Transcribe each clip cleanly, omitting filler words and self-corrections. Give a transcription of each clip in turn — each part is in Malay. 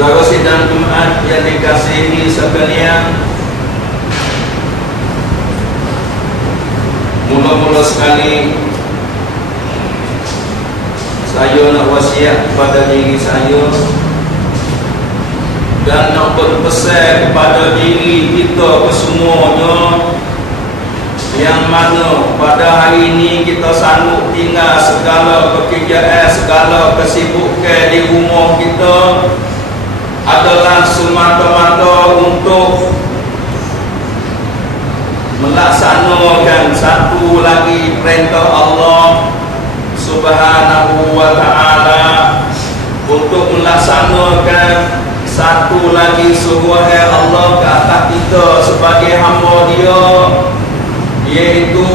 Saudara sidang Jumaat yang dikasihi sekalian, mula-mula sekali saya nak wasiat kepada diri saya dan nak berpesan kepada diri kita kesemuanya, yang mana pada hari ini kita sanggup tinggal segala pekerjaan, segala kesibukan di rumah kita adalah semata-mata untuk melaksanakan satu lagi perintah Allah Subhanahu wa ta'ala, untuk melaksanakan satu lagi suruhan Allah ke atas kita sebagai hamba Dia, iaitu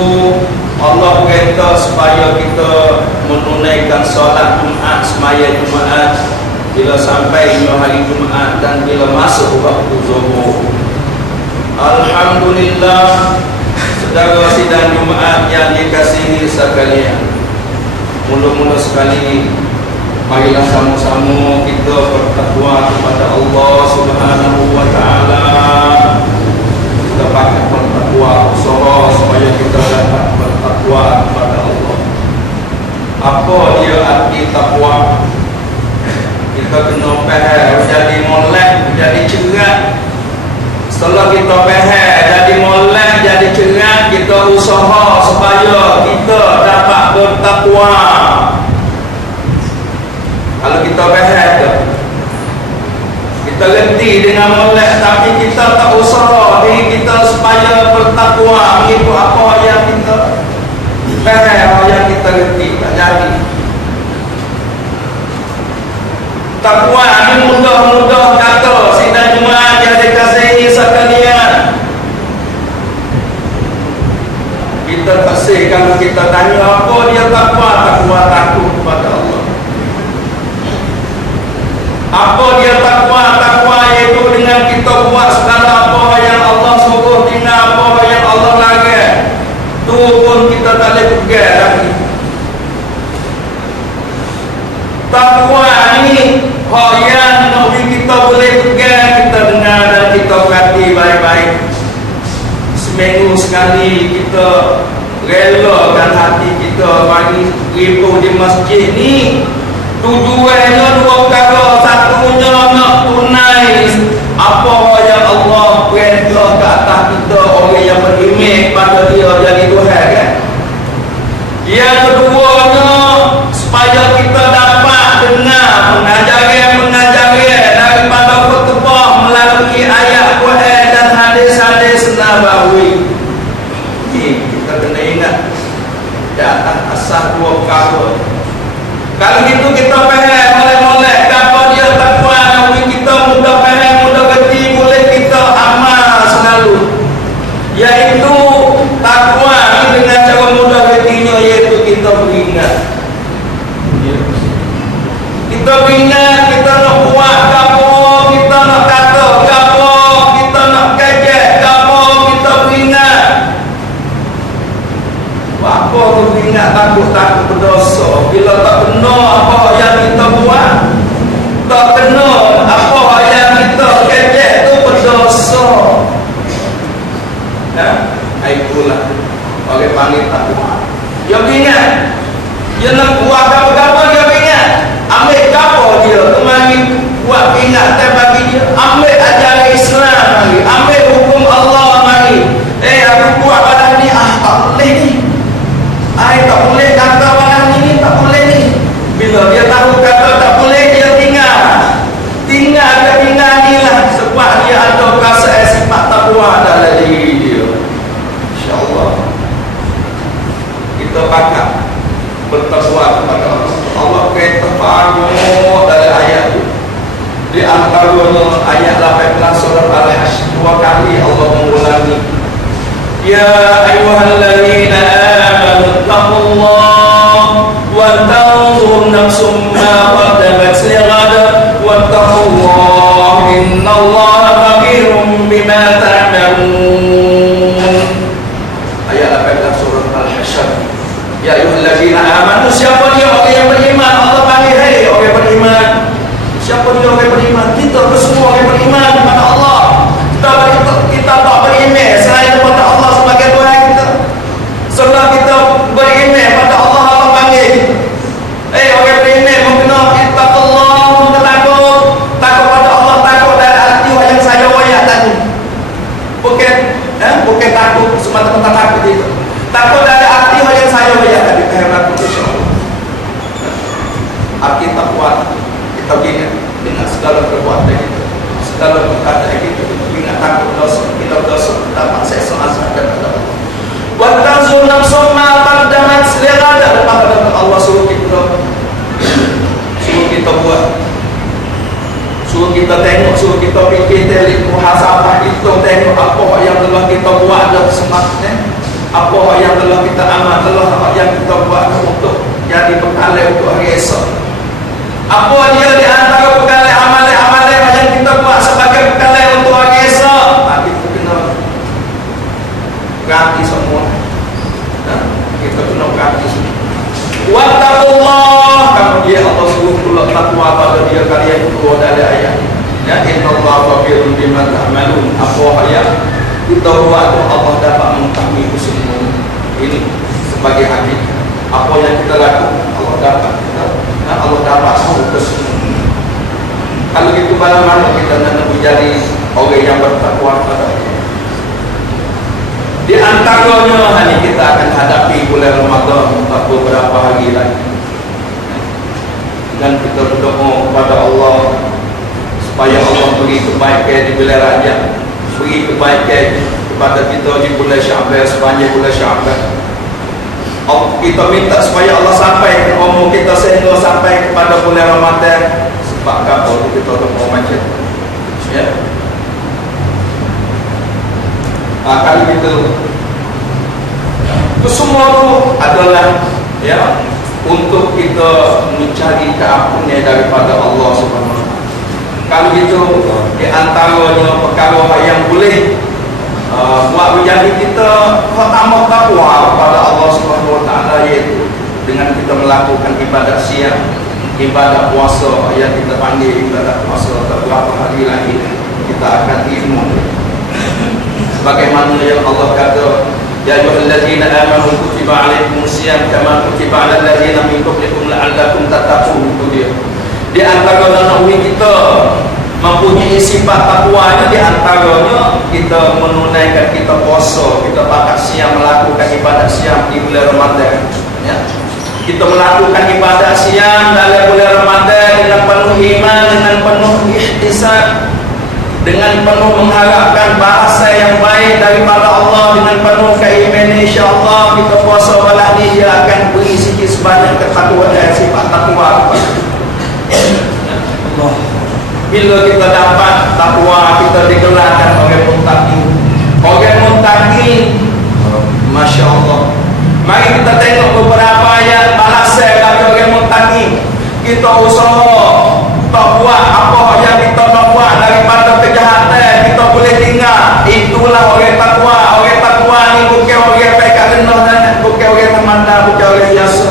Allah perintah supaya kita menunaikan solat Jumaat, semaya Jumaat bila sampai hari Jumaat dan bila masuk waktu zuhur. Alhamdulillah, saudara sidang Jumaat yang dikasihi sekalian, mula-mula sekali marilah sama-sama kita bertakwa kepada Allah Subhanahu wa ta'ala. Kita pakai bertakwa usaha supaya kita dapat bertakwa kepada Allah. Apa dia arti takwa? Kita kena faham, jadi molek, jadi cerah. Setelah kita faham, jadi molek, jadi cerah, kita usaha supaya kita dapat bertakwa. Kalau kita faham, kita ganti dengan molek, tapi kita tak usaha diri kita supaya bertakwa, mengikut apa yang kita faham, yang kita ganti, tak jadi. Takwa ni mudah-mudah kata sidang jemaah yang dikasihi sekalian. Kita kasih kalau kita tanya apa dia takwa, takwa takut kepada Allah. Apa dia takwa? Takwa iaitu dengan kita buat segala apa yang Allah suruh, tinggal apa yang Allah larang. Tu pun kita tak boleh pegang lagi. Takwa ni hak yang Nabi kita boleh pegang, kita dengar dan kita perhati baik-baik. Seminggu sekali kita relakan hati kita bagi ribu di masjid ni. Tujuannya dua perkara. Satunya nak tunai apa yang Allah perintah ke atas kita, orang yang beriman pada dia jadi Tuhan kan. Yang keduanya supaya kita dapat dengar pengajaran daripada khutbah melalui ayat Quran dan hadis-hadis Nabawi. Kita kena ingat di atas asas dua perkara. Kalau gitu kita faham molek-molek apa dia takwa, Nabi kita mudah faham, mudah kerti, boleh kita amal selalu. Iaitu takwa ni dengan cara mudah kertinya iaitu kita beringat. Kita beringat, kita nak buat apa, kita nak kata apa, kita nak kajet apa, kita beringat. Apa tu beringat, takut berdosa. Bila tak benar apa yang kita buat, tak benar apa yang kita kajet tu berdosa. Itulah orang panggil takwa. Dia beringat, dia nak buat apa-apa, dia beringat. Ambil apa dia kemari buat ingat bagi dia. Ambil ajaran Islam mari, ambil hukum Allah mari. Aku buat badan ni tak boleh ni. Tak boleh kata badan ni tak boleh ni. Bila dia tahu kata tak boleh, dia tinggal dia tinggal ni lah. Sebab dia ada perasaan sifat takwa dalam diri dia. InsyaAllah kita pakat bertakwa kepada Allah. Allah kata banyak dalam ayat itu. Di antaranya ayat 18 surah Al-Hasyr, dua kali Allah mengulangi, ya ayyuhalladzina amanu taqullaha wa tanzur nafsum ma qaddamat lighad wattaqullaha innallaha khabirum bima ta'malun. Ayat 18 surah Al-Hasyr. Ya ayyuhalladzina amanu, siapa dia orang yang beriman? Allah panggil, hei orang yang beriman. Siapa dia orang yang beriman? Kita semua orang yang beriman kepada Allah. Kita tak beriman selain kepada Allah sebagai Tuhan kita. Setelah kita beriman pada Allah, Allah panggil, hei orang yang beriman, mengkena ittaqullah, mengkena takut pada Allah, takut dari hati yang saya wayak tadi. Bukan takut semata-mata takut itu. Takut dari hati yang saya wayak tadi. Takut insyaAllah. Arti takwa kita ingat dengan segala perbuatan kita, segala perkataan kita, ingat takut dosa, kita dosa dapat seksa azab daripada Allah. Wa tanzur nafsum ma qaddamat lighad, daripada Allah suruh kita buat, suruh kita tengok, suruh kita fikir, telik muhasabah, kita tengok apa yang telah kita buat dalam semaknya, apa yang telah kita amal, apa yang kita buat untuk jadi bekal untuk hari esok. Apa dia di antara bekal amalan yang kita buat sebagai bekal untuk hari esok? Kita kena ganti semua. Kita kena ganti semua. Wattaqullah, kemudian Allah suruh pula takwa pada dia kalian kedua dari ayat. Ya, innallaha khabirun bima ta'malun. Apa yang kita buat itu Allah dapat mengetahui semua. Ini sebagai hakikat. Apa yang kita lakukan Allah dapat tahu kesemua. Kalau gitu bagaimana kita nak menjadi orang yang bertakwa kepada Allah? Di antaranya hari kita akan hadapi bulan Ramadan beberapa hari lagi, dan kita berdoa kepada Allah supaya Allah beri kebaikan di bulan Rajab, beri kebaikan kepada kita di bulan Syaban, sepanjang bulan Syaban. Kita minta supaya Allah sampai umur kita sehingga sampai kepada bulan Ramadan Pak kapal kita mau macam ya. Kali itu semua itu adalah ya untuk kita mencari keampunan daripada Allah Subhanahu wa taala. Kalau itu di antaranya perkara yang boleh buat menjadi kita tambah takwa kepada Allah Subhanahu wa taala, iaitu dengan kita melakukan ibadat siang, ibadat puasa yang kita panggil ibadat puasa beberapa hari lagi kita akan ilmu. Bagaimana yang Allah kata, ya ayyuhallazina amanu kutiba alaikumus syiyam kama kutiba alal ladzina min qablikum la'allakum tattaqun. Itu dia. Di antara nabi kita mempunyai sifat takwa, di antaranya kita menunaikan kita puasa, kita bakal siang melakukan ibadat siang di bulan Ramadan ya. Kita melakukan ibadat siang dalam bulan Ramadan dengan penuh iman, dengan penuh ihtisab, dengan penuh mengharapkan bahasa yang baik daripada Allah, dengan penuh keimanan insya-Allah kita puasa malam ni dia akan beri sikit sebanyak ketakwaan dan sifat takwa. Allah. Bila kita dapat takwa, kita digelarkan orang muttaqin. Orang muttaqin, masya-Allah. Mari kita tengok beberapa ayat balasan bagi orang muttaqin. Kita usaha tak buat apa yang kita nak buat daripada kejahatan, kita boleh tinggal. Itulah orang takwa. Orang takwa ni bukan orang pekat rendah dan bukan orang termandang, bukan orang biasa.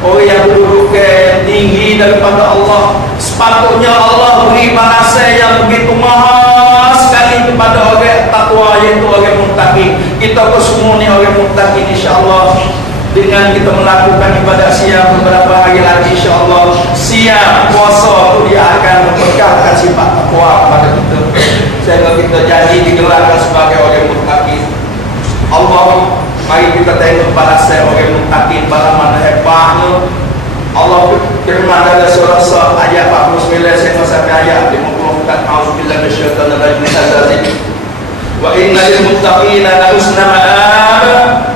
Orang yang berkedudukan tinggi daripada Allah. Sepatutnya Allah beri balasan yang begitu mahal sekali kepada orang takwa, iaitu orang muttaqin. Kita semua ni orang muttaqin insya-Allah. Dengan kita melakukan ibadat siang beberapa hari lagi insya-Allah, siang puasa tu dia akan memperkahatkan sifat takwa kepada kita sehingga kita jadi digelarkan sebagai orang muttaqin. Allah, mari kita tengok balasan orang muttaqin pada mana hebatnya. Allah firman dalam surah ayat 49 sampai ayat 54, auzubillahi minasyaitonir rajim. Wa inna lil muttaqina la husna ma'ab,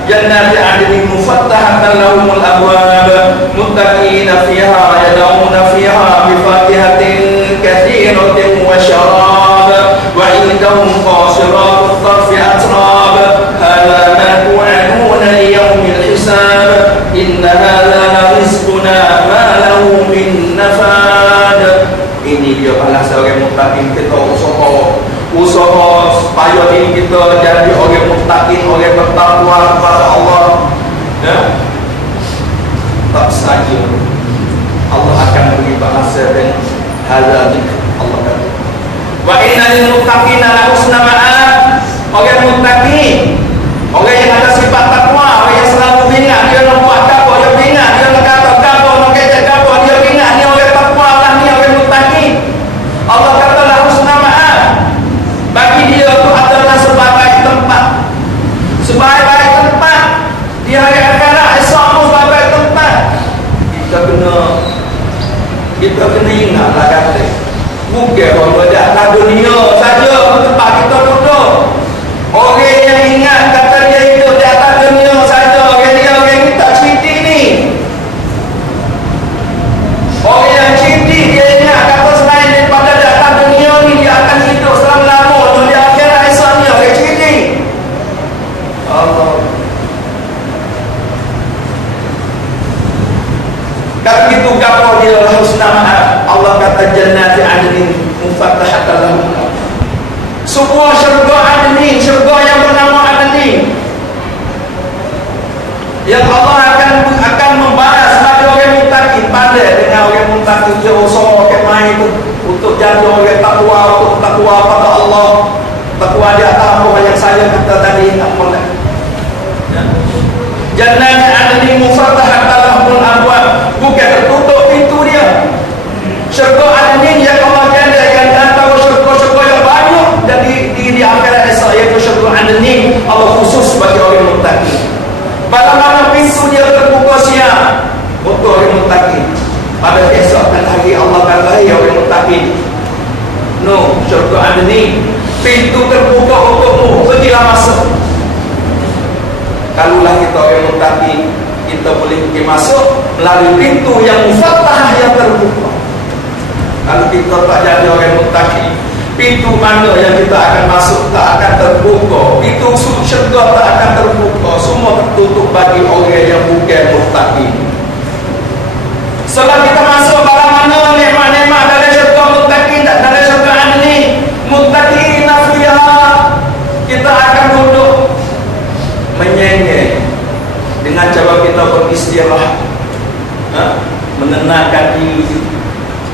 jannati 'adnin mufattahatan lahumul abwab, muttaqina fiha yad'una fiha bi fakihatin katsiratin wa syarab, wa 'indahum qasiratut tarfi atrab, hadha ma tu'aduna li yawmil hisab, inna hadha rizquna ma lahu min nafad. Ini dia balasan orang muttaqin. Kita usaha supaya diri kita jadi orang muttaqin, orang bertakwa kepada Allah ya. Tak saja Allah akan beri balasan dengan hadza. Allah kata wa inna lil muttaqina la husna ma'ab. Orang muttaqin, orang yang ada sifat takwa, orang yang selalu ingat dia nak buat apa, dia ingat dia nak kata apa, nak kerja apa, dia ingat ni orang takwa lah, ni orang muttaqin. Allah kata la husna ma'ab. Bagi dia itu adalah sebagai tempat, sebagai tempat di hari akhirat, esok sebagai tempat. Kita kena ingatlah kata, bukan bahawa datang dunia saja tempat kita duduk. Orang yang ingat kata dia hidup di atas dunia saja, orang ni tak cerita ni. Orang yang cerita dia ingat kata selain daripada datang dunia ni dia akan hidup selama-lama. Allah. Kalau begitu gapo dia husna ma'ab. Allah kata jannati 'adnin mufattahatan lahum. Sebuah syurga adnin, syurga yang bernama adnin, yang Allah akan membalas bagi orang muttaqin. Pandai dengan orang muttaqin, dia usaha kemai itu untuk jadi orang takwa, untuk takwa pada Allah. Takwa di atas apa yang saya kata tadi. Jannati 'adnin mufattahatan lahumul abwab, bukan tertutup pintu dia. Syurga adnin yang Allah janjikan antara syurga-syurga yang banyak dan di akhirat esok, iaitu syurga adnin Allah khusus bagi orang muttaqin. Bagaimana pintu dia terbuka siang untuk orang muttaqin. Pada esok hari Allah kata, ya orang muttaqin, no, syurga adnin pintu terbuka untukmu, pergilah masuk. Kalulah kita orang muttaqin, kita boleh pergi masuk melalui pintu yang mufattahah, yang terbuka. Kalau kita tak jadi orang muttaqi, pintu mana yang kita akan masuk tak akan terbuka, pintu syurga tak akan terbuka, semua tertutup bagi orang yang bukan muttaqi. Setelah kita masuk barang mana nikmat-nikmat dalam syurga muttaqi, dalam syurga adni muttaqi nafiya, kita akan duduk menyengeng dengan cara kita beristirahat, menenangkan diri,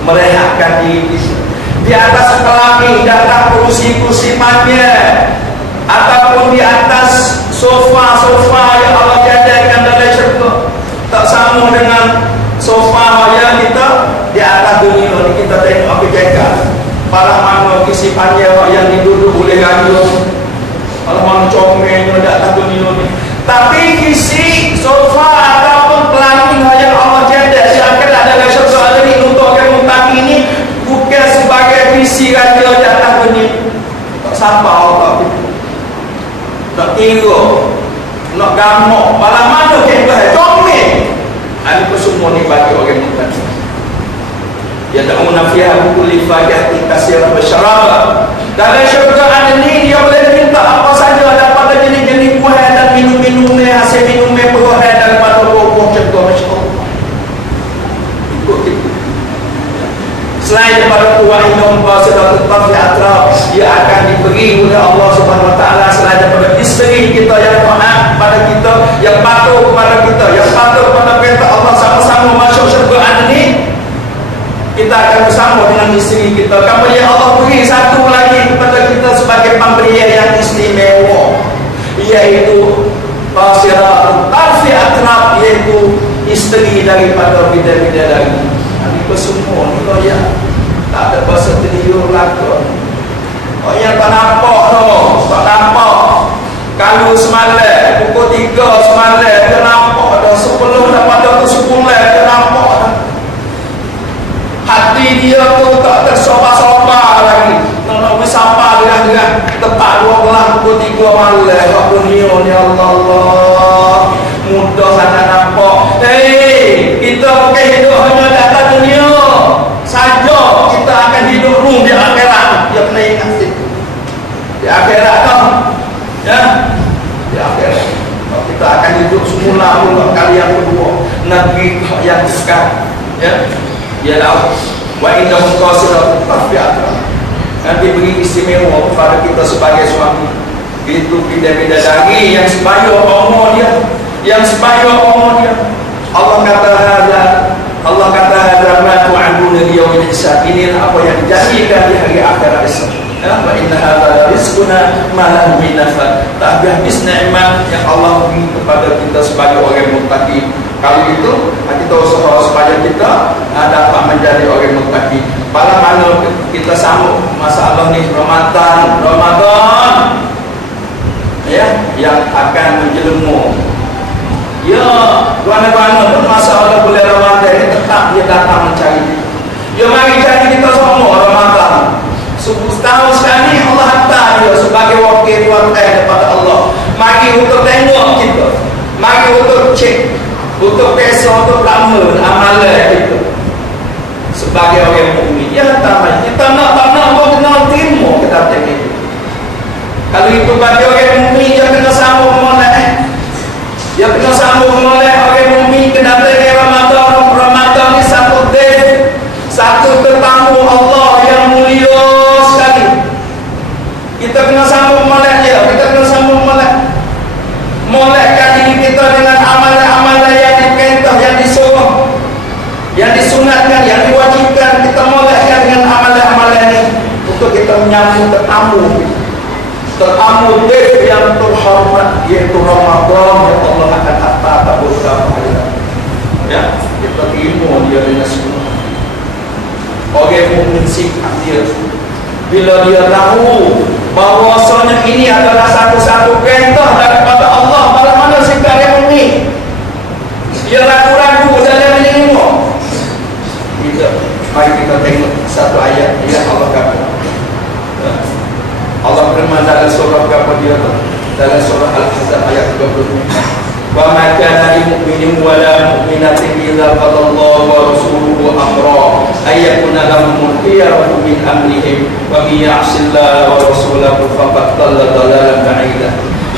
merehatkan diri di atas kelami, di atas kursi-kursi manja, ataupun di atas sofa-sofa yang Allah jadikan dalam syurga. Tak sama dengan sofa yang kita di atas dunia ni. Kita tengok apa jaga para mana kisi panjang yang diduduk oleh raja, kalau mana comelnya di atas dunia ni. Tapi kisi sofa ataupun kelami yang Allah jadikan di akhirat dalam syurga ni untuk orang muttaqi ini bukan sebagai visi raja di atas dunia. Tak sapa Allah, tak kira, nak gamuk, malah mana kita comel. Ada semua ni bagi orang muttaqi. Ya ta'una fiha kulli fajatin katsira basyaraba. Dalam syurga ada ni dia boleh minta apa saja daripada jenis-jenis buah dan minum-minum hasil minum buah daripada buah syurga, masya-Allah. Ikut itu. Selain daripada kuah minum sudah tetap di atraf, dia akan diberi oleh Allah Subhanahu Wa Taala selain daripada isteri kita yang taat pada kita, yang patuh kepada kita, yang patuh kepada perintah Allah, sama-sama masuk syurga ini. Kita akan bersama dengan isteri kita. Kemudian Allah beri satu lagi kepada kita sebagai pemberian yang istimewa, iaitu qasiratun tarfi atraf, iaitu isteri daripada bidadari. Itu semua ni ya, tak ada bahasa terliur lagi. Oh yang tak nampak tu, tak nampak. Kalau semalam pukul 3 semalam dia nampak dah, sebelum daripada tu 10 dia nampak dah. Hati dia tu tak tersopa-sopa lagi. Nak bersapa dengan tepat 12 pukul 3 malam. Kak dunia ni Allah, mudah sangat nampak. Kita bukan hidup hanya di atas dunia saja, kita akan hidup room di akhirat. Dia kena ingat itu. Di akhirat dah. Ya. Di akhirat. Kita akan hidup semula kali yang kedua. Negeri yang sekarang. Ya. Ialah wa innahum qasiratun tarfi atraf. Nanti beri istimewa kepada kita sebagai suami. Itu bidadari yang sebayar umur dia, yang sebayar umur dia. Allah kata hadza ma tu'aduna liyawmil hisab. Ini apa yang dijanjikan di hari akhirat esok. Wa inna hadza rizquna ma lahu min nafad. Tak habis nikmat yang Allah beri kepada kita sebagai orang muttaqi. Kalau itu kita usaha supaya kita dapat menjadi orang muttaqi. Pada mana kita sambut masalah ni Ramadan ya, yang akan menjelma. Ya, mana-mana pun masalah bulan Ramadan ni tetap dia datang mencari kita. Dia mari cari kita semua Ramadan. Setahun sekali Allah hantar dia sebagai wakil tuan daripada Allah. Mari untuk tengok kita, mari untuk cek, untuk kesah, untuk ramal amalan kita sebagai orang mukmin. Ya tak, kita nak pun kena terima kita tengok itu. Kalau itu bagi orang mukmin, dia kena sambung molek. Dia kena sambung molek orang mukmin kena tengok Ramadan ni satu day, satu tetamu Allah yang mulia sekali. Kita kena sambung molek dia, kita kena sambung molek. Molekkan diri kita dengan amalan-amalan yang diperintah, yang disuruh, yang disunatkan, yang diwajibkan. Kita molekkan dengan amalan-amalan ini untuk kita menyambut tetamu day yang terhormat, yaitu Ramadan yang Allah akan hantar beberapa hari. Ya, kita terima dia dengan semua. Orang mukmin sikap dia bila dia tahu bahawasanya ini adalah satu-satu perintah daripada Allah. Pada mana sikap orang mukmin, dia ragu-ragu dalam menerima. Mari kita tengok satu ayat yang Allah kata. Allah firman dalam surah apa dia tu? Dalam surah Al-Ahzab ayat 30. Wa ma kana lil mu'minin wa la mu'minatin idza qadallahu wa rasuluhu amra ayyakuna lahumul khiyaratu min amrihim wa may ya'sillaha wa rasulahu faqad dhalla dhalalan ba'ida.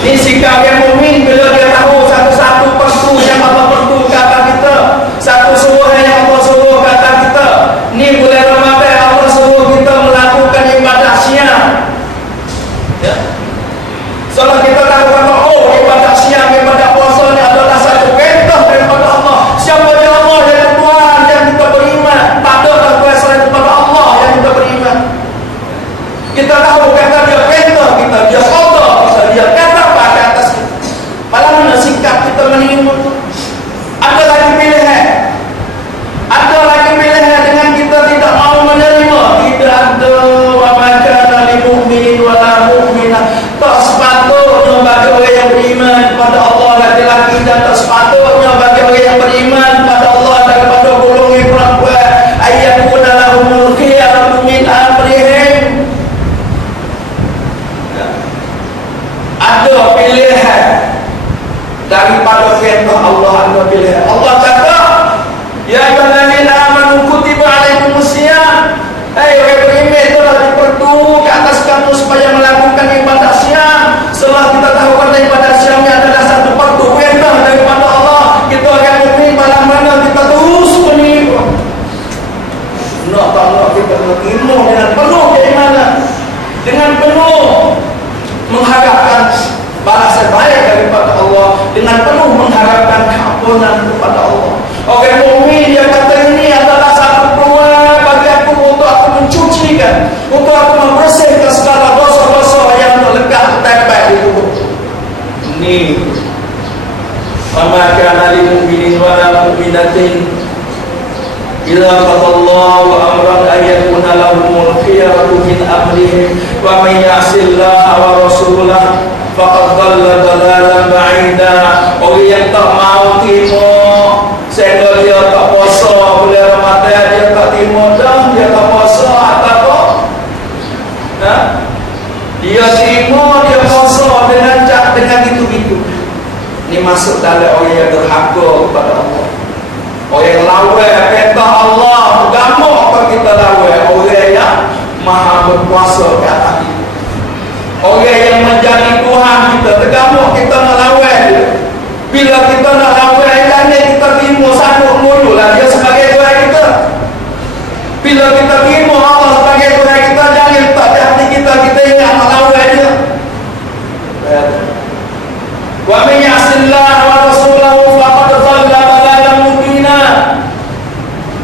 Ini sikap yang mukmin bila dia tahu satu-satu pertu yang Allah pertu kata kita, satu suruh yang Allah suruh kata kita. Ni bulan Ramadan Allah suruh kita melakukan ibadah siang. Ya. Setelah kita tahu kata ibadah siang, ibadah puasa ni adalah satu perintah daripada Allah. Siapa dia Allah yang Tuhan yang kita beriman, tak ada Tuhan selain daripada Allah yang kita beriman. Kita tahu kata dia perintah kita, dia qada kita, dia kata pada atas kita. Malah mana sikap kita menerima? Ada lagi pilihan. Ada lagi pilihan dengan kita tidak mau menerima. Tidak ada wa makana lil mu'minin wa la mu'minah. Tak sepatutnya bagi orang yang beriman kepada Allah laki-laki, dan tak sepatutnya bagi orang yang beriman kepada Allah daripada golongan perempuan ayyakuna lahumul khiyaratu min amrihim. Ada pilihan daripada perintah Allah. Ada pilihan. Allah kata ya ayyuhallazina amanu kutiba alaikumusiyam. Hai orang beriman, telah diperdu ke atas kamu supaya melakukan ibadah siang. Setelah kita tahu kata ibadah siang adalah satu perdu perintah daripada Allah, kita akan mukmin pada mana kita terus meniru. Nak tak nak kita meniru dengan penuh keimanan, dengan penuh mengharapkan balasan baik daripada Allah, dengan penuh mengharapkan keampunan kepada Allah. Orang mukmin dia kata ini adalah satu peluang bagi aku untuk aku mencucikan, untuk aku membersihkan segala dosa-dosa yang terlekat tertempel di tubuh. Ini maka kana lil mu'minin wa la mu'minatin idza qadallahu amran ayyakuna lahumul khiyaratu min amrihim wa may ya'sillaha wa rasulahu faqad dhalla dhalalan ba'ida. Orang yang tak mau terima sehingga dia tak puasa bulan Ramadan, dia tak terima dah, dia tak puasa atau dia terima, dia puasa dengan gitu-gitu. Ini masuk dalam orang yang derhaka kepada Allah, orang yang lawan perintah Allah. Agama apa kita lawan? Orang yang maha berkuasa ke atas kita, orang yang menjadi Tuhan kita. Agama kita nak lawan dia. Bila kita nak lawan dia, kita terima sanggup mululah dia sebagai Tuhan kita. Bila kita terima Allah sebagai Tuhan kita, jangan tak di hati kita ingat nak lawan dia. Wa may ya'sillaha wa rasulahu faqad dhalla dhalalan mubina.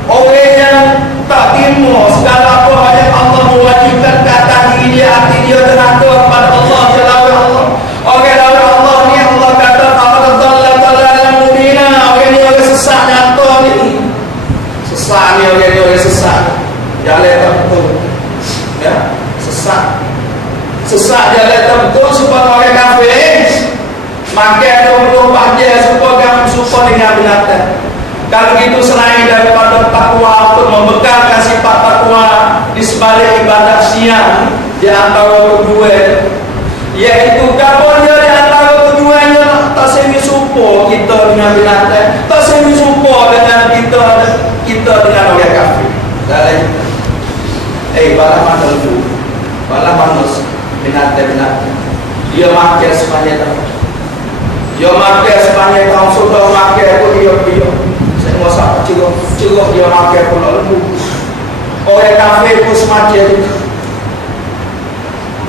Orang yang tak terima segala apa yang Allah mewajibkan ke atas diri dia, hati dia derhaka kepada Allah, dia lawan Allah. Orang lawan Allah ni Allah kata faqad dhalla dhalalan mubina. Orang ni orang sesat nyata ni. Sesat ni orang sesat. Jalan tak betul. Ya, sesat. Sesat jalan tak betul supaya orang kafir makan 24 jam supaya dengan binatang. Kalau itu selain daripada takwa untuk membekalkan sifat takwa di sebalik ibadah siang di antara kedua, iaitu kabarnya di antara keduanya tak semi supo kita dengan binatang, tak semi supo dengan kita dengan orang kafir. Dalam bala mana tu, bala manus binatang dia makan sepanjang tahun. Dia makan sepanjang tahun, sudah makan pun dia. Saya masak ceruk dia makan pula lembu. Orang kafir pun semacam itu.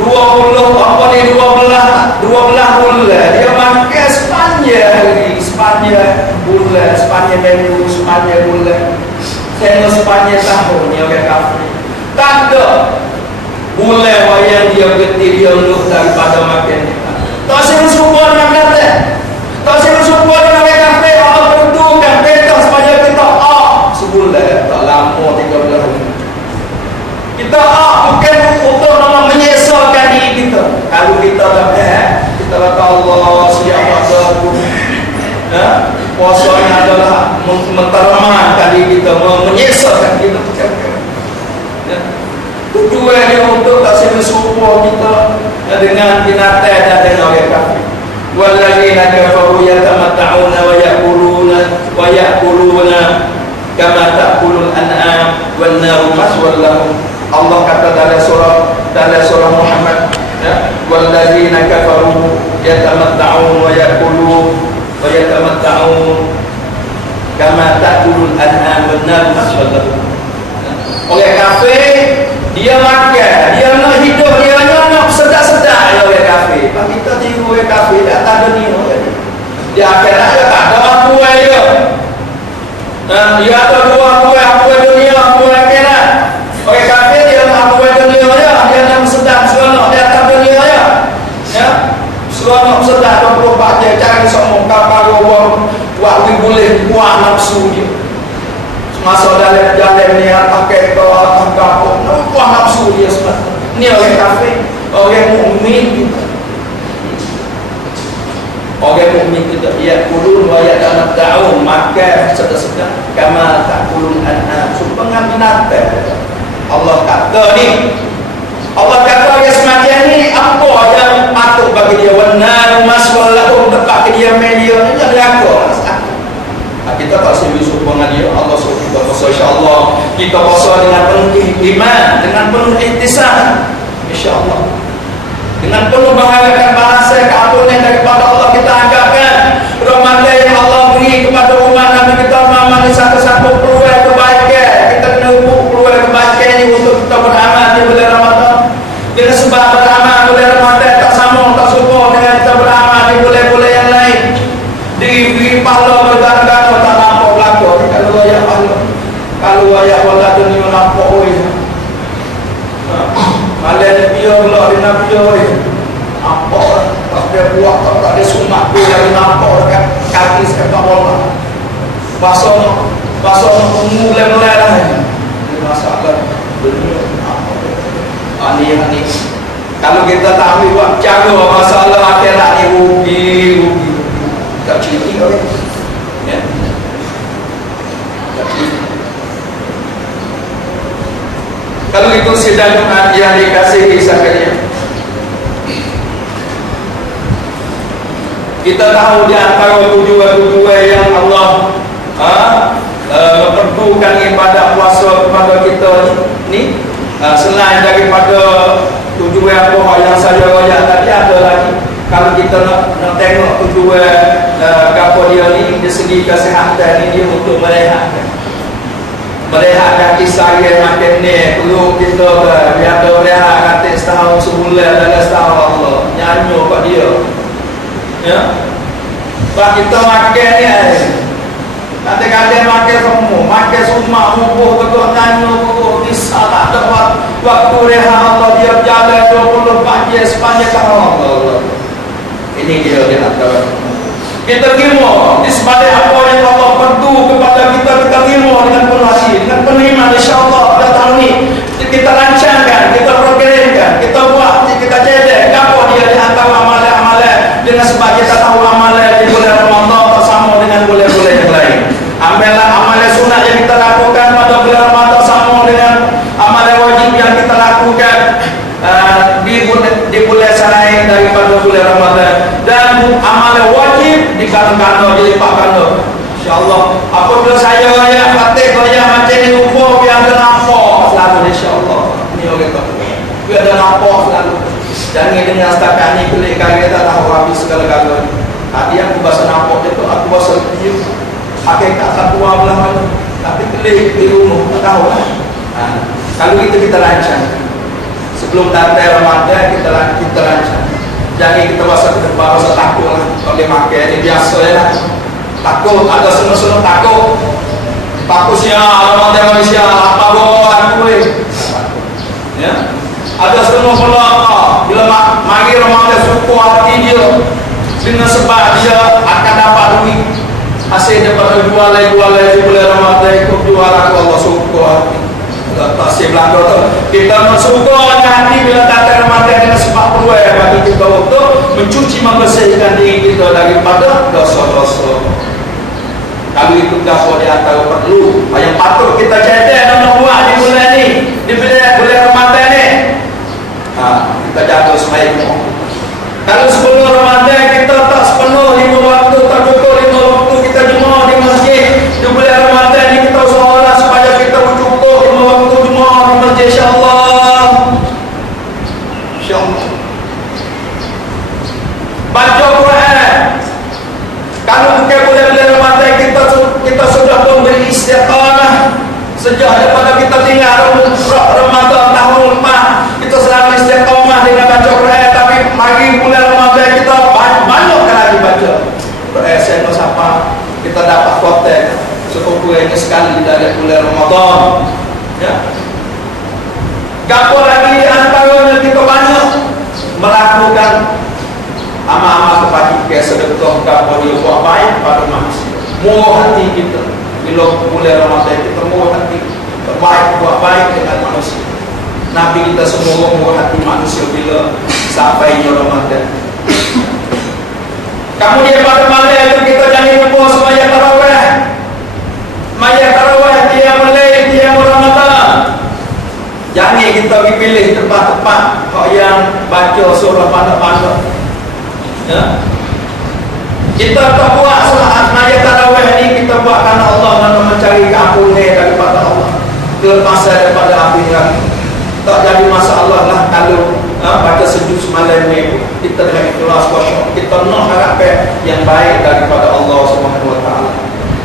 12 bulan dia makan sepanjang hari, sepanjang bulan, sepanjang minggu, sepanjang bulan, tengok sepanjang tahun ni orang kafir. Tak ada bulan wayang dia getih dia luluh daripada makan. Tak semua dengan kata, tak semua dengan kata. Allah tentukan perintah supaya kita sebulan, tak lama 13 hari. Kita bukan untuk nama menyesalkan diri kita. Kalau kita tak kita kata Allah siapa aku. Puasa adalah menteramankan diri kita, menyesalkan kita. Tujuan dia untuk tak serupa kita dengan binatang dan dengan orang kafir. Walladzina kafaru yatamatta'una wa ya'kuluna kama ta'kulul an'am wan naru maswal lahum. Allah kata dalam surah Muhammad, ya, walladzina kafaru yatamatta'un wa ya'kulun wa yatamatta'un kama ta'kulul an'am wan naru maswal lahum. Orang kafir dia makan, dia nak hidup, dia nak sedap-sedap, ya orang kafir. Pak kita tiru orang kafir tak ada ni. Dia akhirat dia tak ada apa dia. Dia ada apa dunia, apa akhirat. Orang kafir dia nak apa dunia dia nak sedap seronok dia tak dunia dia. Ya. Seronok sedap 24 jam cari semua kapal buat boleh buat nafsu dia. Masuk dalam jalan ni pakai ke atas kapal, buat nafsu dia semua. Ni orang kafir, orang mukmin. Orang mukmin kita yaqulun wa yatamatta'un, makan sedap-sedap kama ta'kulun an'am, supaya binatang. Allah kata ni, Allah kata dia semacam ni, apa yang patut bagi dia, wanar maswal lahum, tempat dia media ni neraka. Kita tak setuju supaya dia. Allah suruh kita puasa, insya-Allah kita puasa dengan penuh iman, dengan penuh ihtisan, insya-Allah, dengan penuh mengharapkan bahasa keampunan daripada Allah. Kita anggapkan Ramadan yang Allah beri kepada umat Nabi kita Muhammad ini satu-satu peluang kebaikan. Kita kena hubung peluang kebaikan ini untuk kita beramal di bulan Ramadan. Dengan sebab beramal bulan Ramadan tak sama, tak serupa dengan kita beramal di bulan-bulan yang lain. Diberi pahala berganda-ganda tak nampak berlaku. Kalau ayat pahala, kalau ayat wala dunia nampak oi. Malah dia pula dia dia oi. Apa tak ada buat, tak ada sunat dia yang nampak dekat kaki sekat bola. Pasal mulai dah ni. Masalah dunia apa. Ani. Kalau kita tak ambil buat jaga masalah akhirat ni rugi. Tak cerita orang. Ya. Tak cerita. Kalau itu sidang yang dikasihi sekalian, kita tahu di antara tujuan-tujuan yang Allah memperdukan ibadah puasa kepada kita ni, selain daripada tujuan apa yang saya royak tadi, ada lagi. Kalau kita nak tengok tujuan apa dia ni dari segi kesihatan ni, dia untuk merehatkan kisah yang makin ni. Perlu kita biar ada rehat kata setahun sebulan dalam setahun Allah nyanyi kat dia, ya. Sebab kita makan ni kadang-kadang makan semua rubuh tegak nyanyi pokok kisah tak ada waktu rehat Allah. Dia berjalan 24 jam sepanjang tahun Allah. Ini dia nak tahu. Kita terima di sebalik apa yang Allah perdu kepada kita, kita terima dengan penuh hati, dengan penuh iman, insya-Allah. Pada tahun ni kita rancangkan, kita programkan, kita buat, kita cedek apa dia di antara amalan-amalan. Dengan sebab kita tahu amalan di bulan Ramadan tak sama dengan bulan-bulan yang lain. Amalan sunat yang kita lakukan pada bulan Ramadan sama dengan amalan wajib yang kita lakukan di bulan selain daripada bulan Ramadan. Dan amalan wajib dikandang-kandang, dilipat ganda, insya-Allah. Apabila saya raya fatih raya macam ni rupa biar ada nampak selalu, insya-Allah. Ni orang tak biar ada nampak selalu. Jangan dengan setakat ni kulit kaki tak tahu habis segala-galanya. Tadi aku bahasa nampak itu, aku bahasa dia hakikat satu belah mana, tapi kulit di rumah tak tahu lah. Kalau kita rancang sebelum datang Ramadan, kita rancang. Jangan kita bahasa ke depan, bahasa takut lah. Kalau dia makan ni biasa ya. Takut, ada semua-semua takut. Takut siapa, Ramadan Malaysia, apa bawa aku ya. Ada semua pula bila mari Ramadan suku hati dia, dengan sebab dia akan dapat duit. Hasil daripada jualan di bulan Ramadan, ikut jual aku Allah suku hati. Tak si belakang tu kita bersyukur hati bila datang Ramadan dengan sebab peluang bagi kita untuk mencuci, membersihkan diri kita daripada dosa-dosa. Kalau itu gapo di antara perlu yang patut kita cedek dan buat di bulan ni, di bulan Ramadan ni, kita jaga sebaik mungkin. Kalau sebelum Ramadan kita tak sepenuh 5 waktu, tak cukup 5 waktu kita jemaah di masjid, di bulan Ramadan ni kita usahalah supaya kita bercukup 5 waktu hotel sekurang-kurangnya sekali dari bulan Ramadan. Ya. Gapo lagi antaranya kita banyak melakukan amal-amal kebajikan sedekah, gapo dia buat baik pada manusia. Murah hati kita bila bulan Ramadan kita murah hati, terbaik buat baik dengan manusia. Nabi kita semua murah hati manusia bila sampainya Ramadan. Kemudian pada malam itu kita jangan lupa sembahyang tarawih. Sembahyang tarawih dia mulai dia Ramadan. Jangan kita pilih tempat-tempat yang baca surah pandai-pandai. Ya. Kita tak buat salat sembahyang tarawih ni kita buat kerana Allah dan mencari keampunan daripada Allah. Kelepasan daripada api neraka. Tak jadi masalah lah kalau baca sujud semalam ni kita dengan ikhlas khusyuk kita nak harapkan yang baik daripada Allah Subhanahu Wa Taala.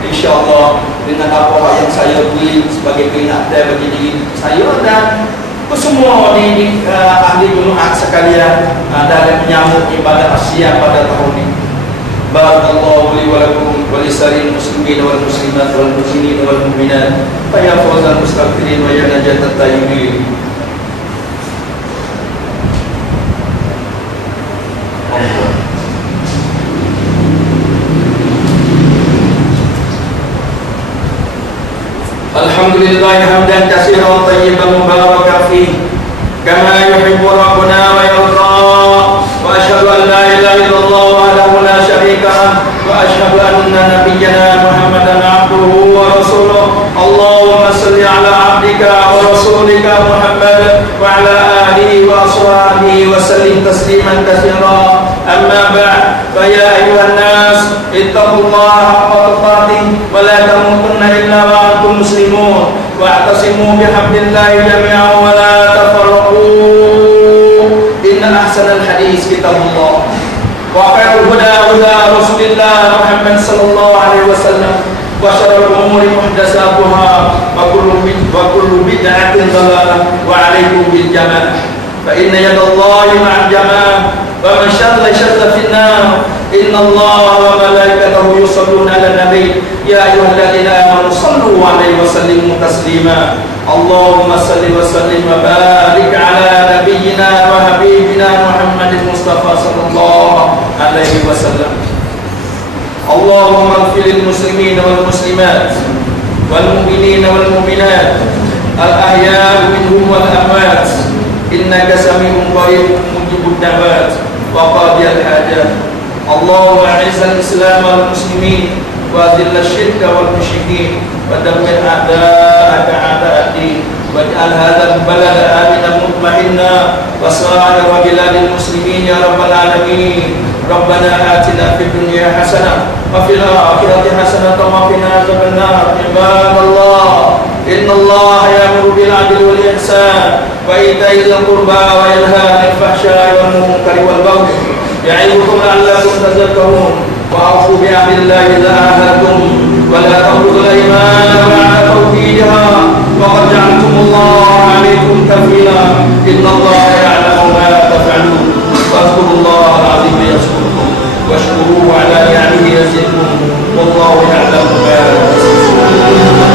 InsyaAllah dengan apa yang saya beri sebagai peringatan bagi diri saya dan semua di ahli Jumaat sekalian dalam menyambut ibadah Asia pada tahun ini. Barakallahu li wa lakum wa lisa'il muslimin wal muslimat wal muslimin wal mu'minat. Fa ya fawzal mustaghfirin wa ya najatat tayyibin. Alhamdulillah hamdan katsiran tayyiban mubarakan fihi kama yuhibbu rabbuna wa yarda wa asyhadu an la ilaha illallah wahdahu la syarika lah wa asyhadu anna nabiyyana Muhammadan abduhu wa rasuluh. Allahumma salli ala abdika wa rasulika Muhammad wa ala alihi wa ashabihi wa sallim tasliman katsiran. Amma ba'd, fa ya ayyuhan nas ittaqullaha haqqa tuqatih wa la tamutunna illa wa antum muslimun wa'tasimu bihablillahi jami'an wa la tafarraqu. Inna ahsanal hadis kitabullah wa khairul huda huda Rasulillah Muhammad sallallahu alaihi wasallam wa syarrul umuri muhdatsatuha wa kullu bid'atin dhalalah wa 'alaikum bil jamaah fa inna yadallahi ma'al jamaah wa man shalla fin nar. Inna Allah wa malaikatahu yusalluna 'alan nabi ya ayyuhalladzina amanu sallu 'alaihi wa sallimu taslima. Allahumma salli wa sallim wa barik 'ala nabiyyina wa habibina Muhammadin Mustafa sallallahu alaihi wasallam. Allahumma ighfir lil muslimin wal muslimat wal mu'minin wal mu'minat al ahya' minhum wal amwat innaka sami'un qarib mujibud da'wat wa qadiyal hajat. Allahumma a'izzal islam wal muslimin wa adhil asyirka wal musyrikin wa dammir a'da'aka a'da'ad-din waj'al hadzal balada aminan mutma'inna wa sa'ira biladil muslimin ya rabbal alamin. Rabbana atina fid dunya hasanah wa fil akhirati hasanah wa qina adzabannar. Ibadallah, innallaha ya'muru bil 'adli wal ihsan wa ita'i dzil qurba wa yanha 'anil fahsya'i wal munkari wal baghi ya'idukum la'allakum tadhakkarun. Wa a'fu bi 'ahdillahi idza 'ahadtum wa la tanqudul aymana ba'da tawkidiha wa qad ja'altumullaha 'alaykum kafila. Innallaha ya'lamu ma taf'alun. Fadhkurullaha al-'azim yadhkurkum washkuruhu 'ala ni'amihi yazidkum wallahu ya'lamu ma tasna'un.